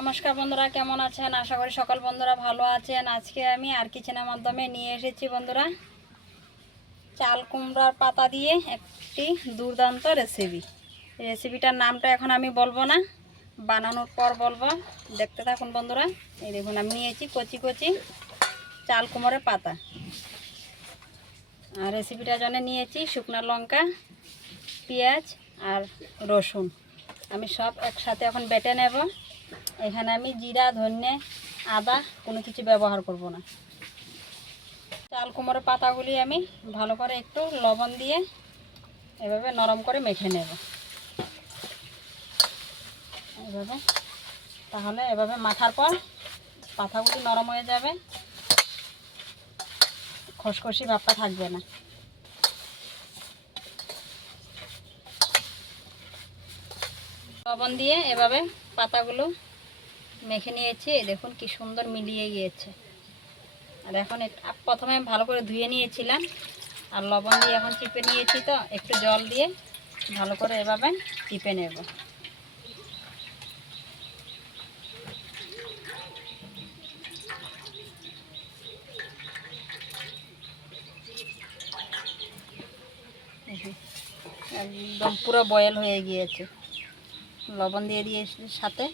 নমস্কার বন্ধুরা, কেমন আছেন? আশা করি সকল বন্ধুরা ভালো আছেন। আজকে আমি আর কিচেনের মাধ্যমে নিয়ে এসেছি বন্ধুরা চাল কুমড়ার পাতা দিয়ে একটি দুর্দান্ত রেসিপিটার নামটা এখন আমি বলবো না, বানানোর পর বলবো। দেখতে থাকুন বন্ধুরা। এই দেখুন, আমি নিয়েছি কচি কচি চাল কুমড়ার পাতা, আর রেসিপিটার জন্য নিয়েছি শুকনো লঙ্কা, পেঁয়াজ আর রসুন। আমি সব একসাথে এখন বেটে নেব। এখানে আমি জিরা, ধনে, আদা কোনো কিছু ব্যবহার করব না। চাল কুমড়োর পাতাগুলি আমি ভালো করে একটু লবণ দিয়ে এভাবে নরম করে মেখে নেব। এভাবে, তাহলে এভাবে মাখার পর পাতাগুলি নরম হয়ে যাবে, খসখসি ভাবটা থাকবে না। লবণ দিয়ে এভাবে পাতাগুলো মেখে নিয়েছি। দেখুন কি সুন্দর মিলিয়ে গিয়েছে। আর এখন প্রথমে ভালো করে ধুয়ে নিয়েছিলাম, আর লবণ দিয়ে এখন চিপে নিয়েছি, তো একটু জল দিয়ে ভালো করে এভাবে চিপে নেব। একদম পুরো বয়েল হয়ে গিয়েছে। লবণ দিয়ে দিয়েছি সাথে,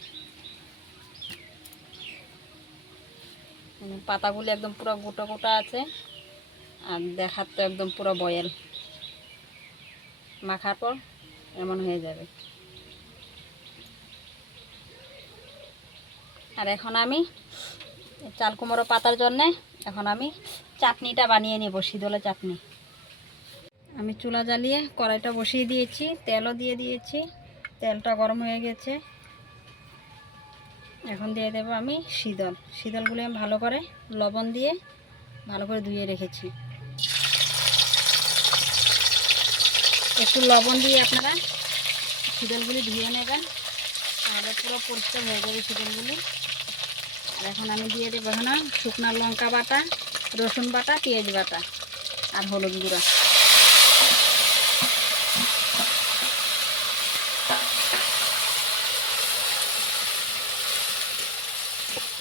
পাতাগুলি একদম পুরো গোটা গোটা আছে, আর দেখার তো একদম পুরো বয়েল। মাখার পর এমন হয়ে যাবে। আর এখন আমি চাল কুমড়ো পাতার জন্য এখন আমি চাটনিটা বানিয়ে নেব, শীতলের চাটনি। আমি চুলা জ্বালিয়ে কড়াইটা বসিয়ে দিয়েছি, তেলও দিয়ে দিয়েছি। তেলটা গরম হয়ে গেছে। এখন দিয়ে দেবো আমি শীতলগুলো আমি ভালো করে লবণ দিয়ে ভালো করে ধুয়ে রেখেছি। একটু লবণ দিয়ে আপনারা শীতলগুলি ধুয়ে নেবেন, তাহলে পুরো পরিষ্কার হয়ে যাবে শীতলগুলি। আর এখন আমি দিয়ে দেবো এখানে শুকনো লঙ্কা বাটা, রসুন বাটা, পেঁয়াজ বাটা আর হলুদ গুঁড়া।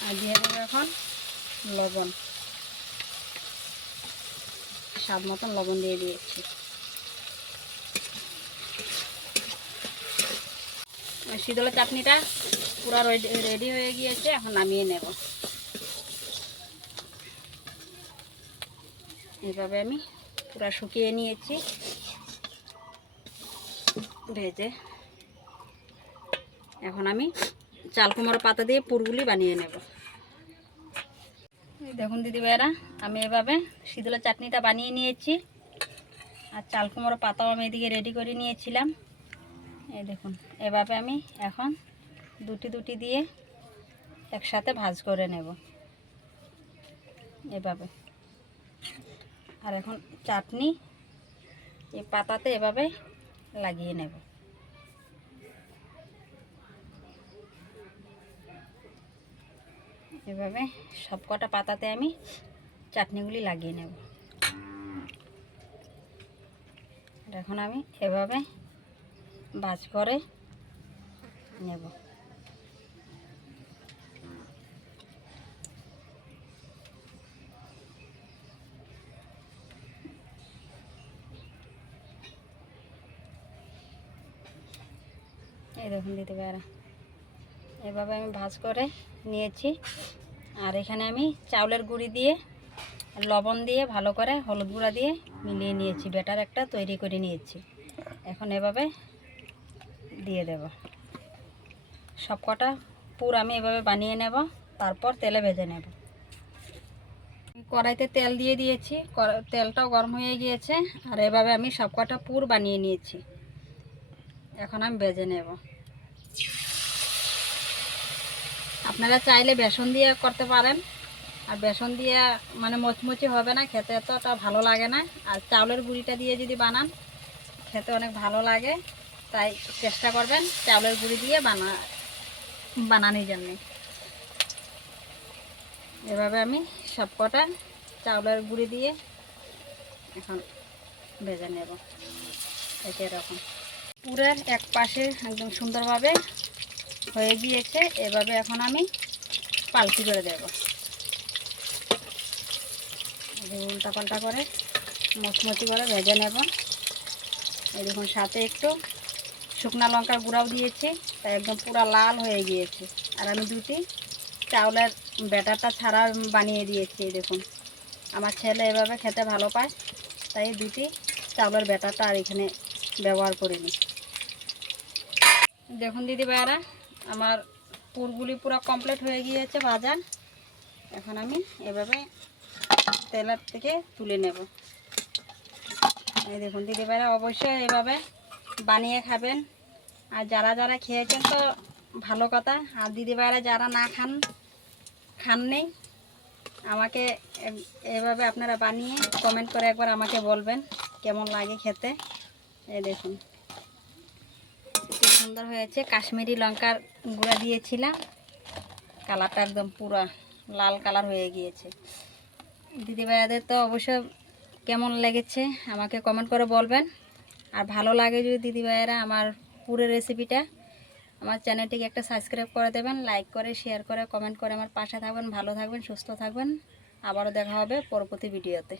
আর দিয়ে দেবো এখন লবণ, স্বাদ মতন লবণ দিয়ে দিয়েছি। শীতলের চাটনিটা পুরো রেডি হয়ে গিয়েছে, এখন নামিয়ে নেব। এইভাবে আমি পুরো শুকিয়ে নিয়েছি ভেজে। এখন আমি চাল কুমড়োর পাতা দিয়ে পুরগুলি বানিয়ে নেব। দেখুন দিদি ভাইয়েরা, আমি এভাবে শীতলের চাটনিটা বানিয়ে নিয়েছি, আর চাল কুমড়োর পাতাও আমি এদিকে রেডি করে নিয়েছিলাম। এই দেখুন, এভাবে আমি এখন দুটি দুটি দিয়ে একসাথে ভাজ করে নেব এভাবে। আর এখন চাটনি এই পাতাতে এভাবে লাগিয়ে নেব। এভাবে সব কটা পাতাতে আমি চাটনিগুলি লাগিয়ে নেব। এখন আমি এভাবে ভাজ করে নেব। এই দেখুন দিতে পারা, এভাবে আমি ভাজ করে নিয়েছি। আর এখানে আমি চাউলের গুঁড়ি দিয়ে লবণ দিয়ে ভালো করে হলুদ গুঁড়া দিয়ে মিলিয়ে নিয়েছি, ব্যাটার একটা তৈরি করে নিয়েছি। এখন এভাবে দিয়ে দেব। সব কটা পুর আমি এভাবে বানিয়ে নেব, তারপর তেলে ভেজে নেব। কড়াইতে তেল দিয়ে দিয়েছি, তেলটাও গরম হয়ে গিয়েছে। আর এভাবে আমি সব কটা পুর বানিয়ে নিয়েছি, এখন আমি ভেজে নেব। আপনারা চাইলে বেসন দিয়ে করতে পারেন, আর বেসন দিয়ে মানে মচমচি হবে না, খেতে এতটা ভালো লাগে না। আর চাউলের গুঁড়িটা দিয়ে যদি বানান, খেতে অনেক ভালো লাগে। তাই চেষ্টা করবেন চাউলের গুঁড়ি দিয়ে বানানোর জন্যে। এভাবে আমি সব কটা চাউলের গুঁড়ি দিয়ে এখন ভেজে নেব। এরকম পুরের এক পাশে একদম সুন্দরভাবে হয়ে গিয়েছে। এভাবে এখন আমি পাল্টি করে দেব, উল্টা পাল্টা করে মচমচি করে ভেজে নেব। এই দেখুন সাথে একটু শুকনা লঙ্কার গুঁড়াও দিয়েছি, তাই একদম পুরো লাল হয়ে গিয়েছে। আর আমি দুটি চাউলের ব্যাটারটা ছাড়া বানিয়ে দিয়েছি। এই দেখুন আমার ছেলে এভাবে খেতে ভালো পায়, তাই দুটি চাউলের ব্যাটারটা আর এখানে ব্যবহার করিনি। দেখুন দিদি ভাইরা, আমার পুরগুলি পুরো কমপ্লিট হয়ে গিয়েছে ভাজা। এখন আমি এভাবে তেলের থেকে তুলে নেব। এই দেখুন দিদি ভাইরা, অবশ্যই এভাবে বানিয়ে খাবেন। আর যারা যারা খেয়েছেন তো ভালো কথা, আর দিদি ভাইরা যারা না খাননি, আমাকে এভাবে আপনারা বানিয়ে কমেন্ট করে একবার আমাকে বলবেন কেমন লাগে খেতে। এই দেখুন কি সুন্দর হয়েছে। কাশ্মীরি লঙ্কার গুঁড়া দিয়েছিলাম, কালারটা একদম পুরো লাল কালার হয়ে গিয়েছে। দিদি ভাইয়াদের তো অবশ্য কেমন লেগেছে আমাকে কমেন্ট করে বলবেন। আর ভালো লাগে যদি দিদি ভাইয়েরা আমার পুরো রেসিপিটা, আমার চ্যানেলটিকে একটা সাবস্ক্রাইব করে দেবেন, লাইক করে শেয়ার করে কমেন্ট করে আমার পাশে থাকবেন। ভালো থাকবেন, সুস্থ থাকবেন। আবারও দেখা হবে পরবর্তী ভিডিওতে।